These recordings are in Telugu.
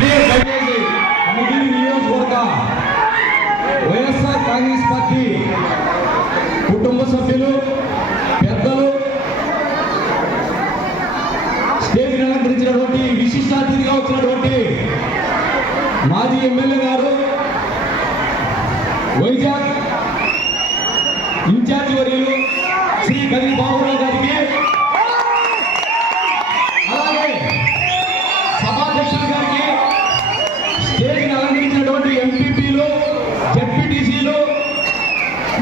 కనిగిరి నియోజకవర్గ వైఎస్ఆర్ కాంగ్రెస్ పార్టీ కుటుంబ సభ్యులు, పెద్దలు, స్టేజ్ అలంకరించినటువంటి విశిష్ట అతిథిగా వచ్చినటువంటి మాజీ ఎమ్మెల్యే గారు, వైజాగ్ ఇన్ఛార్జి వర్యులు శ్రీ కదిరి బాబురావు గారికి, అలాగే సభాధ్యక్షులు గారికి, స్టేజ్ అలంకరించినటువంటి ఎంపీపీలు, జెడ్పీటీసీలు,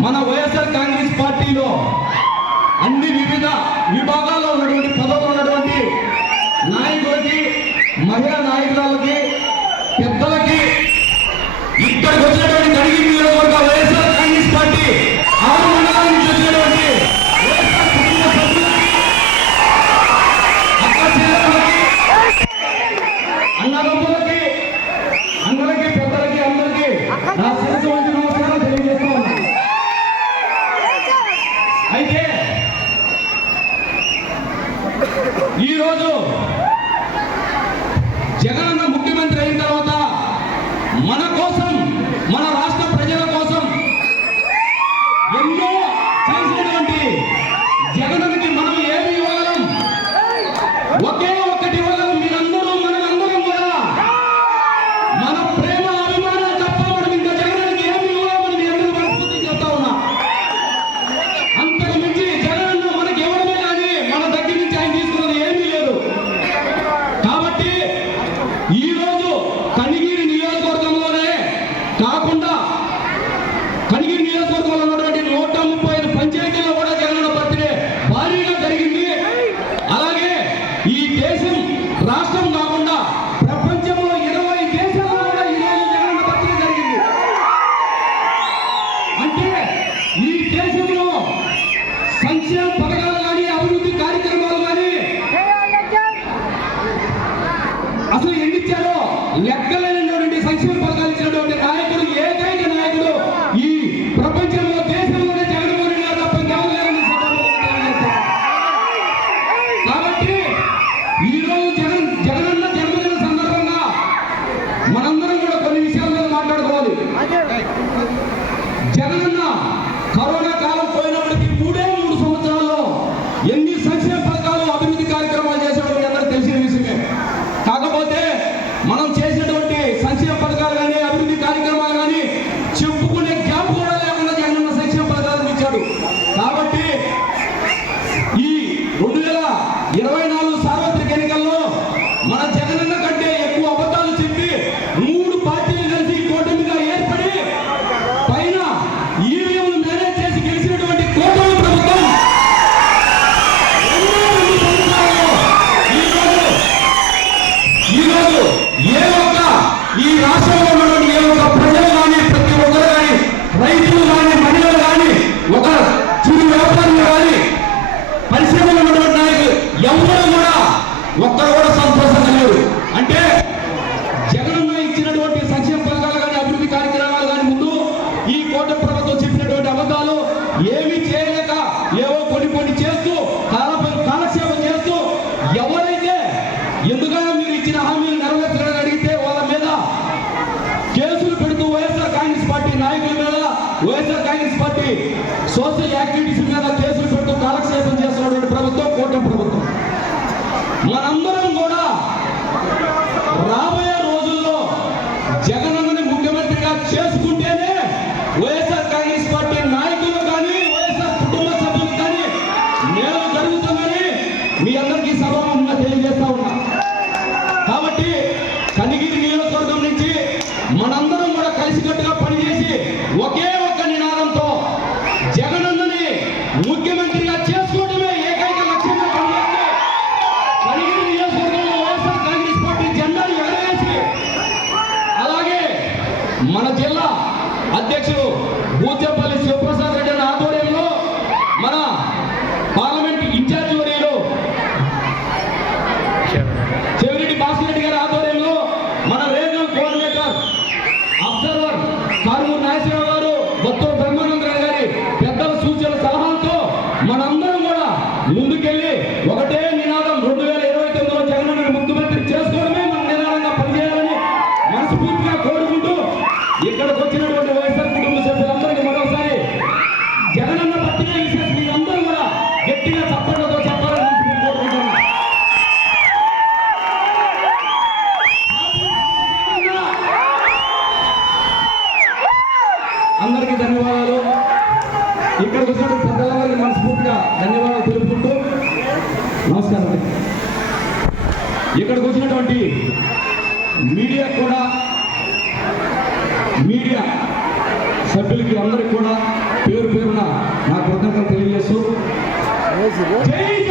మన వైఎస్ఆర్ కాంగ్రెస్ పార్టీలో అన్ని వివిధ విభాగాల్లో ఉన్నటువంటి పదవులు ఉన్నటువంటి నాయకులకి, మహిళా నాయకురాలకి, పెద్దలకి, ఇక్కడికి వచ్చినటువంటి కనిగిరి నియోజకవర్గ వైఎస్ఆర్ కాంగ్రెస్ పార్టీ 6 మండలాల నుంచి వచ్చినటువంటి వైఎస్ఆర్ కుటుంబ సభ్యులకి, అక్క చెల్లెళ్ళకి, అన్నదమ్ములకి, అందరికీ, పెద్దలకి, అందరికీ నా శిరస్సు వంటి నమస్కారాలు తెలియజేస్తూ ఉన్నాను. అయితే ఈరోజు జగనన్న ముఖ్యమంత్రి అయిన తర్వాత మన కోసం, మన రాష్ట్ర ప్రజల కోసం ఎన్నో చేసినటువంటి జగనన్నకి మనం ఏమి ఇవ్వగలం? ఒకే ఒక్కటి ఇవ్వగలం. మీరందరూ, మనందరం కూడా మన ప్రేమ, అభిమానం తప్ప మనం ఇంకా జగనన్నకి ఏమి ఇవ్వగలమని మీ అందరూ మనస్ఫూర్తి చెప్తా ఉన్నా. అంతకు మించి జగనన్న మనకి ఇవ్వడమే కానీ మన దగ్గర నుంచి ఆయన తీసుకున్నది ఏమీ లేదు. కాబట్టి ఈరోజు కనిగిరి నియోజకవర్గంలోనే కాకుండా కనిగిరి నియోజకవర్గంలో ఉన్నటువంటి 135 పంచాయతీల్లో కూడా జగనన్న బర్త్డే భారీగా జరిగింది. అలాగే ఈ దేశం, రాష్ట్రం కాకుండా ప్రపంచంలో 20 దేశాల్లో కూడా ఈరోజు జగనన్న బర్త్డే జరిగింది. అంటే ఈ దేశంలో సంక్షేమ పథకాలు కానీ, అభివృద్ధి కార్యక్రమాలు కానీ అసలు ఎన్నిచ్చారో లెక్కలేనటువంటి సంక్షేమ పథకాలు ఇచ్చినటువంటి నాయకుడు, ఏకైక నాయకుడు ఈ ప్రపంచంలో, దేశంలోనే జగన్మోహన్ రెడ్డి గారు తప్ప ఇంకెవరు లేరని తెలియజేస్తారు. కాబట్టి ఈరోజు జగనన్న జన్మదిన సందర్భంగా మనందరం కూడా కొన్ని విషయాల మీద మాట్లాడుకోవాలి. జగనన్న కరోనా కాలం పోయినప్పటికీ 3 సంవత్సరాల్లో ఎన్ని సంక్షేమ పథకాలు, అభివృద్ధి కార్యక్రమాలు చేసేవాళ్ళు మీ అందరూ తెలిసిన విషయమే. కాకపోతే మనం చేసినటువంటి సంక్షేమ పథకాలు కానీ, అభివృద్ధి కార్యక్రమాలు కానీ చెప్పుకునే గ్యాప్ కూడా లేకుండా జగనన్న సంక్షేమ పథకాలను ఇచ్చాడు. కాబట్టి ఈ 2024 సార్వత్రిక ఎన్నికల్లో మన జగనన్న కంటే ఎక్కువ అబద్ధాలు చెప్పి 3 పార్టీలు కలిసి కూటమిగా ఏర్పడి పైన ఈవీఎంలు మేనేజ్ చేసి గెలిచినటువంటి కూటమి ప్రభుత్వం ఈరోజు ఏ ఒక్క ఈ రాష్ట్రంలో ఉన్నటువంటి ఏ ఒక్క ప్రజలు కానీ, ప్రతి ఒక్కరు కానీ, రైతులు కానీ, మహిళలు కానీ, ఒక చిరు వ్యాపారులు కానీ, పరిశ్రమలో ఉన్నటువంటి నాయకులు ఎవరు కూడా ఒక్కరు కూడా సంతోషంగా లేరు. అంటే జగనన్న ఇచ్చినటువంటి సంక్షేమ పథకాలు కానీ, అభివృద్ధి కార్యక్రమాలు కానీ ముందు ఈ కూటమి ప్రభుత్వం చెప్పినటువంటి అబద్ధాలు ఏమీ చేయలేక ఏవో కొన్ని చేస్తూ కాలక్షేపం చేస్తూ ఎవరైతే ఎందుకైనా మీరు ఇచ్చిన హామీలు నెరవేర్చాలని అడిగితే వాళ్ళ మీద కేసులు పెడుతూ వైఎస్ఆర్ కాంగ్రెస్ పార్టీ నాయకుల మీద, YSR Congress party social activities మీద కేసులు పెడుతూ కాలక్షేపం చేస్తున్నటువంటి ప్రభుత్వం కూటమి ప్రభుత్వం. మనందరం కూడా రాబోయే రోజుల్లో జగనన్నని ముఖ్యమంత్రిగా చేసుకుంటేనే వైఎస్ఆర్ కాంగ్రెస్ పార్టీ నాయకులు కానీ, వైఎస్ఆర్ కుటుంబ సభ్యులు కానీ మేలు జరుగుతుందని మీ అందరికీ సభాముఖంగా తెలియజేస్తా ఉన్నా. కాబట్టి కనిగిరి నియోజకవర్గం నుంచి మనందరం కూడా కలిసికట్టుగా పనిచేసి ఒకే ఒక్క నినాదంతో జగనన్నని ముఖ్యమంత్రిగా చేసుకోవడమే ఏకైక లక్ష్యంగా పనిచేస్తే కనిగిరి ఇక్కడికి వచ్చినటువంటి మీడియా కూడా, మీడియా సభ్యులకి అందరికి కూడా పేరు పేరున నా కృతజ్ఞతలు తెలియజేస్తూ జై